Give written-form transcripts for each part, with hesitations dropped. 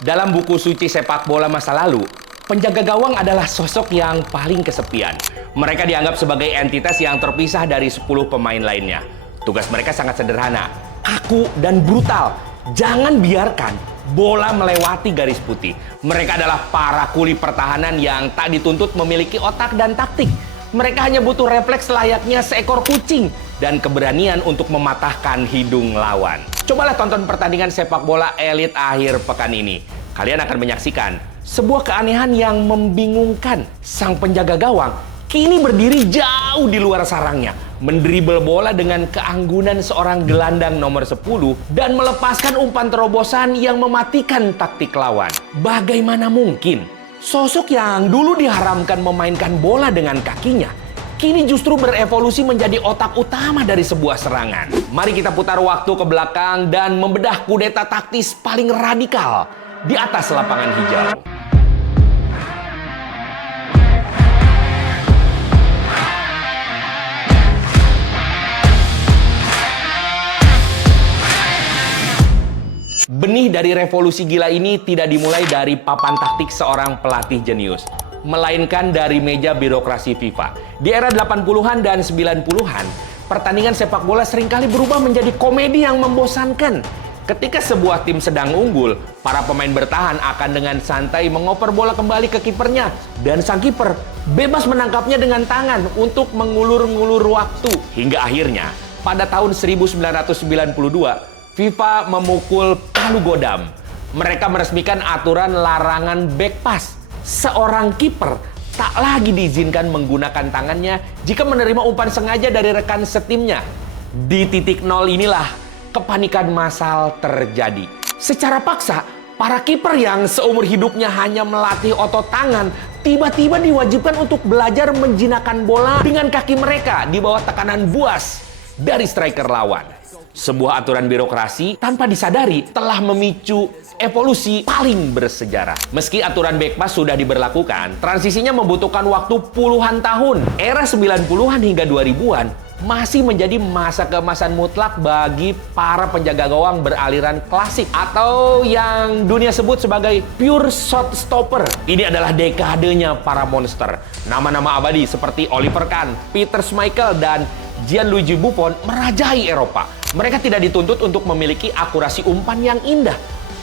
Dalam buku suci sepak bola masa lalu, penjaga gawang adalah sosok yang paling kesepian. Mereka dianggap sebagai entitas yang terpisah dari 10 pemain lainnya. Tugas mereka sangat sederhana, kaku dan brutal. Jangan biarkan bola melewati garis putih. Mereka adalah para kuli pertahanan yang tak dituntut memiliki otak dan taktik. Mereka hanya butuh refleks layaknya seekor kucing dan keberanian untuk mematahkan hidung lawan. Cobalah tonton pertandingan sepak bola elit akhir pekan ini. Kalian akan menyaksikan sebuah keanehan yang membingungkan. Sang penjaga gawang kini berdiri jauh di luar sarangnya, mendribel bola dengan keanggunan seorang gelandang nomor 10 dan melepaskan umpan terobosan yang mematikan taktik lawan. Bagaimana mungkin sosok yang dulu diharamkan memainkan bola dengan kakinya kini justru berevolusi menjadi otak utama dari sebuah serangan? Mari kita putar waktu ke belakang dan membedah kudeta taktis paling radikal di atas lapangan hijau. Benih dari revolusi gila ini tidak dimulai dari papan taktik seorang pelatih jenius, melainkan dari meja birokrasi FIFA. Di era 80-an dan 90-an, pertandingan sepak bola seringkali berubah menjadi komedi yang membosankan. Ketika sebuah tim sedang unggul, para pemain bertahan akan dengan santai mengoper bola kembali ke kipernya, dan sang kiper bebas menangkapnya dengan tangan untuk mengulur-ngulur waktu. Hingga akhirnya, pada tahun 1992, FIFA memukul palu godam. Mereka meresmikan aturan larangan back pass. Seorang kiper tak lagi diizinkan menggunakan tangannya jika menerima umpan sengaja dari rekan setimnya. Di titik nol inilah kepanikan massal terjadi. Secara paksa, para kiper yang seumur hidupnya hanya melatih otot tangan tiba-tiba diwajibkan untuk belajar menjinakkan bola dengan kaki mereka di bawah tekanan buas dari striker lawan. Sebuah aturan birokrasi tanpa disadari telah memicu evolusi paling bersejarah. Meski aturan back pass sudah diberlakukan, transisinya membutuhkan waktu puluhan tahun. Era 90-an hingga 2000-an masih menjadi masa keemasan mutlak bagi para penjaga gawang beraliran klasik atau yang dunia sebut sebagai pure shot stopper. Ini adalah dekadenya para monster. Nama-nama abadi seperti Oliver Kahn, Peter Schmeichel, dan Gianluigi Buffon merajai Eropa. Mereka tidak dituntut untuk memiliki akurasi umpan yang indah.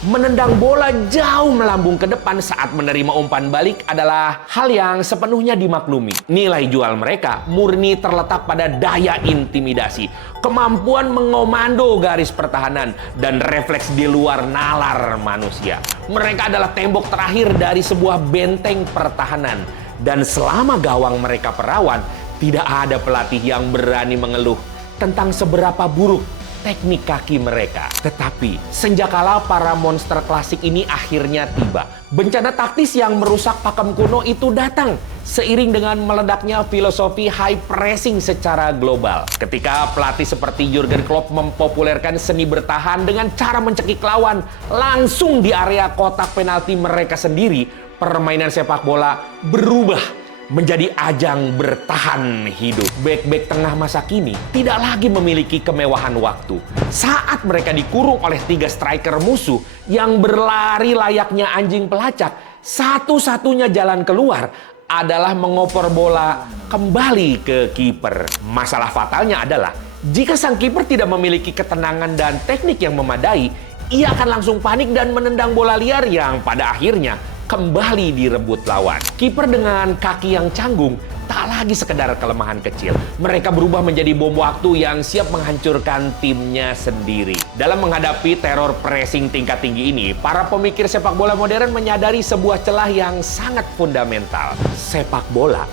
Menendang bola jauh melambung ke depan saat menerima umpan balik adalah hal yang sepenuhnya dimaklumi. Nilai jual mereka murni terletak pada daya intimidasi, kemampuan mengomando garis pertahanan, dan refleks di luar nalar manusia. Mereka adalah tembok terakhir dari sebuah benteng pertahanan. Dan selama gawang mereka perawan, tidak ada pelatih yang berani mengeluh tentang seberapa buruk teknik kaki mereka. Tetapi, senjakala para monster klasik ini akhirnya tiba. Bencana taktis yang merusak pakem kuno itu datang seiring dengan meledaknya filosofi high pressing secara global. Ketika pelatih seperti Jurgen Klopp mempopulerkan seni bertahan dengan cara mencekik lawan langsung di area kotak penalti mereka sendiri, permainan sepak bola berubah menjadi ajang bertahan hidup. Bek-bek tengah masa kini tidak lagi memiliki kemewahan waktu. Saat mereka dikurung oleh 3 striker musuh yang berlari layaknya anjing pelacak, satu-satunya jalan keluar adalah mengoper bola kembali ke kiper. Masalah fatalnya adalah jika sang kiper tidak memiliki ketenangan dan teknik yang memadai, ia akan langsung panik dan menendang bola liar yang pada akhirnya kembali direbut lawan. Kiper dengan kaki yang canggung tak lagi sekedar kelemahan kecil. Mereka berubah menjadi bom waktu yang siap menghancurkan timnya sendiri. Dalam menghadapi teror pressing tingkat tinggi ini, para pemikir sepak bola modern menyadari sebuah celah yang sangat fundamental. Sepak bola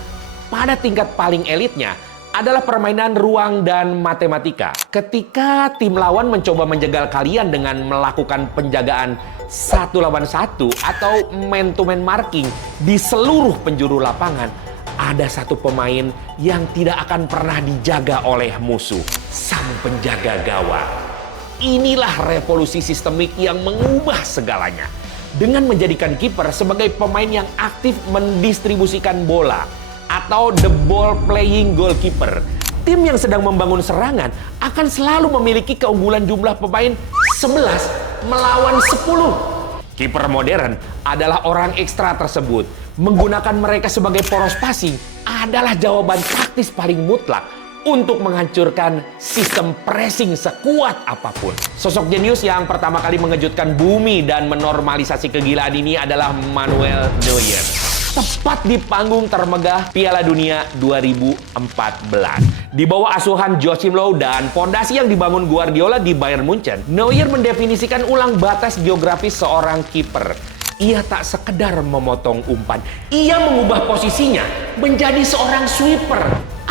pada tingkat paling elitnya adalah permainan ruang dan matematika. Ketika tim lawan mencoba menjegal kalian dengan melakukan penjagaan 1 lawan 1 atau man-to-man marking di seluruh penjuru lapangan, ada satu pemain yang tidak akan pernah dijaga oleh musuh, sang penjaga gawang. Inilah revolusi sistemik yang mengubah segalanya. Dengan menjadikan kiper sebagai pemain yang aktif mendistribusikan bola, atau the ball playing goalkeeper. Tim yang sedang membangun serangan akan selalu memiliki keunggulan jumlah pemain 11 melawan 10. Kiper modern adalah orang ekstra tersebut. Menggunakan mereka sebagai poros passing adalah jawaban taktis paling mutlak untuk menghancurkan sistem pressing sekuat apapun. Sosok jenius yang pertama kali mengejutkan bumi dan menormalisasi kegilaan ini adalah Manuel Neuer. Tepat di panggung termegah Piala Dunia 2014. Di bawah asuhan Joachim Löw dan fondasi yang dibangun Guardiola di Bayern Munchen, Neuer mendefinisikan ulang batas geografis seorang kiper. Ia tak sekedar memotong umpan, ia mengubah posisinya menjadi seorang sweeper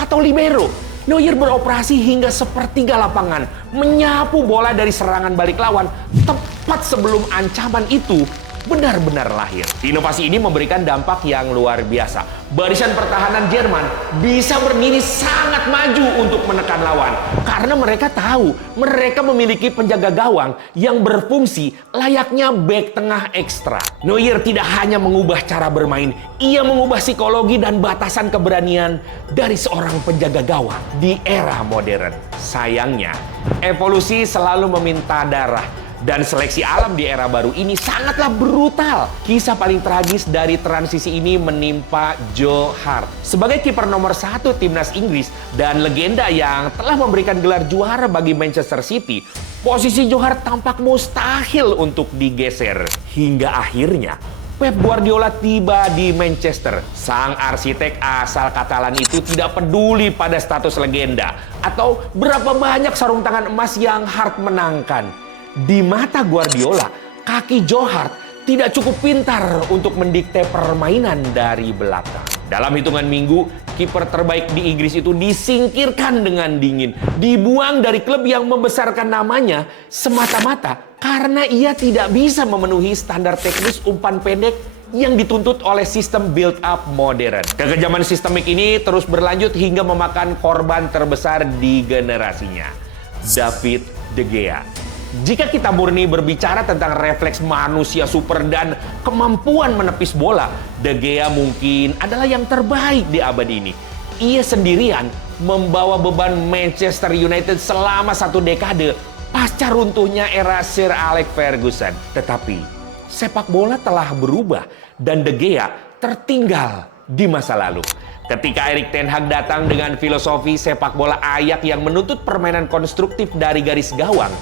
atau libero. Neuer beroperasi hingga sepertiga lapangan, menyapu bola dari serangan balik lawan tepat sebelum ancaman itu benar-benar lahir. Inovasi ini memberikan dampak yang luar biasa. Barisan pertahanan Jerman bisa berdiri sangat maju untuk menekan lawan karena mereka tahu mereka memiliki penjaga gawang yang berfungsi layaknya bek tengah ekstra. Neuer tidak hanya mengubah cara bermain, ia mengubah psikologi dan batasan keberanian dari seorang penjaga gawang di era modern. Sayangnya, evolusi selalu meminta darah. Dan seleksi alam di era baru ini sangatlah brutal. Kisah paling tragis dari transisi ini menimpa Joe Hart. Sebagai kiper nomor 1 timnas Inggris dan legenda yang telah memberikan gelar juara bagi Manchester City, posisi Joe Hart tampak mustahil untuk digeser. Hingga akhirnya Pep Guardiola tiba di Manchester. Sang arsitek asal Katalan itu tidak peduli pada status legenda atau berapa banyak sarung tangan emas yang Hart menangkan. Di mata Guardiola, kaki Joe Hart tidak cukup pintar untuk mendikte permainan dari belakang. Dalam hitungan minggu, kiper terbaik di Inggris itu disingkirkan dengan dingin. Dibuang dari klub yang membesarkan namanya semata-mata karena ia tidak bisa memenuhi standar teknis umpan pendek yang dituntut oleh sistem build-up modern. Kekejaman sistemik ini terus berlanjut hingga memakan korban terbesar di generasinya, David De Gea. Jika kita murni berbicara tentang refleks manusia super dan kemampuan menepis bola, De Gea mungkin adalah yang terbaik di abad ini. Ia sendirian membawa beban Manchester United selama 1 dekade pasca runtuhnya era Sir Alex Ferguson. Tetapi sepak bola telah berubah dan De Gea tertinggal di masa lalu. Ketika Erik ten Hag datang dengan filosofi sepak bola ayak yang menuntut permainan konstruktif dari garis gawang,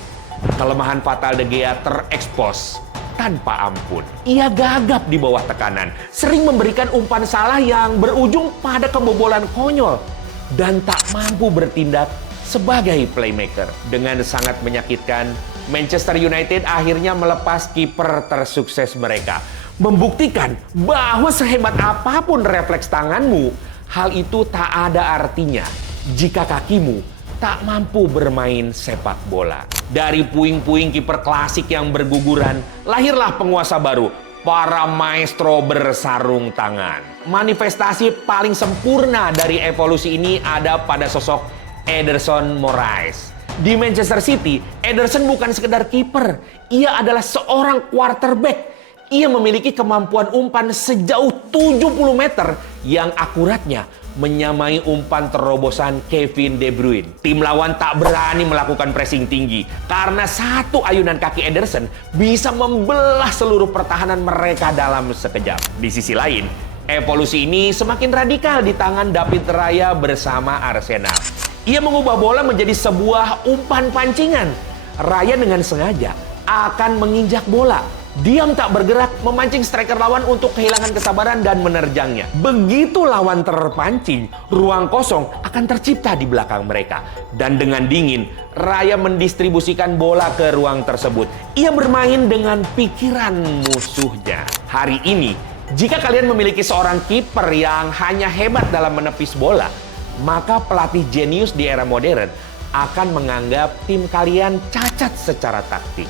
kelemahan fatal De Gea terekspos tanpa ampun. Ia gagap di bawah tekanan, sering memberikan umpan salah yang berujung pada kebobolan konyol, dan tak mampu bertindak sebagai playmaker. Dengan sangat menyakitkan, Manchester United akhirnya melepas kiper tersukses mereka, membuktikan bahwa sehebat apapun refleks tanganmu, hal itu tak ada artinya jika kakimu tak mampu bermain sepak bola. Dari puing-puing kiper klasik yang berguguran, lahirlah penguasa baru, para maestro bersarung tangan. Manifestasi paling sempurna dari evolusi ini ada pada sosok Ederson Moraes. Di Manchester City, Ederson bukan sekedar kiper, ia adalah seorang quarterback. Ia memiliki kemampuan umpan sejauh 70 meter yang akuratnya menyamai umpan terobosan Kevin De Bruyne. Tim lawan tak berani melakukan pressing tinggi karena satu ayunan kaki Ederson bisa membelah seluruh pertahanan mereka dalam sekejap. Di sisi lain, evolusi ini semakin radikal di tangan David Raya bersama Arsenal. Ia mengubah bola menjadi sebuah umpan pancingan. Raya dengan sengaja akan menginjak bola, diam tak bergerak, memancing striker lawan untuk kehilangan kesabaran dan menerjangnya. Begitu lawan terpancing, ruang kosong akan tercipta di belakang mereka. Dan dengan dingin, Raya mendistribusikan bola ke ruang tersebut. Ia bermain dengan pikiran musuhnya. Hari ini, jika kalian memiliki seorang kiper yang hanya hebat dalam menepis bola, maka pelatih jenius di era modern akan menganggap tim kalian cacat secara taktik.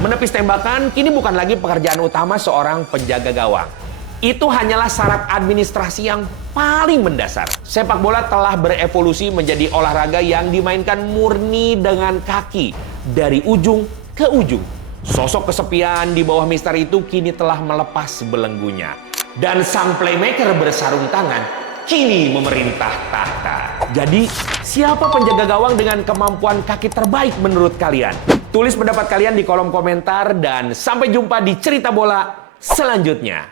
Menepis tembakan kini bukan lagi pekerjaan utama seorang penjaga gawang. Itu hanyalah syarat administrasi yang paling mendasar. Sepak bola telah berevolusi menjadi olahraga yang dimainkan murni dengan kaki, dari ujung ke ujung. Sosok kesepian di bawah mister itu kini telah melepas belenggunya. Dan sang playmaker bersarung tangan kini memerintah tahta. Jadi, siapa penjaga gawang dengan kemampuan kaki terbaik menurut kalian? Tulis pendapat kalian di kolom komentar dan sampai jumpa di cerita bola selanjutnya.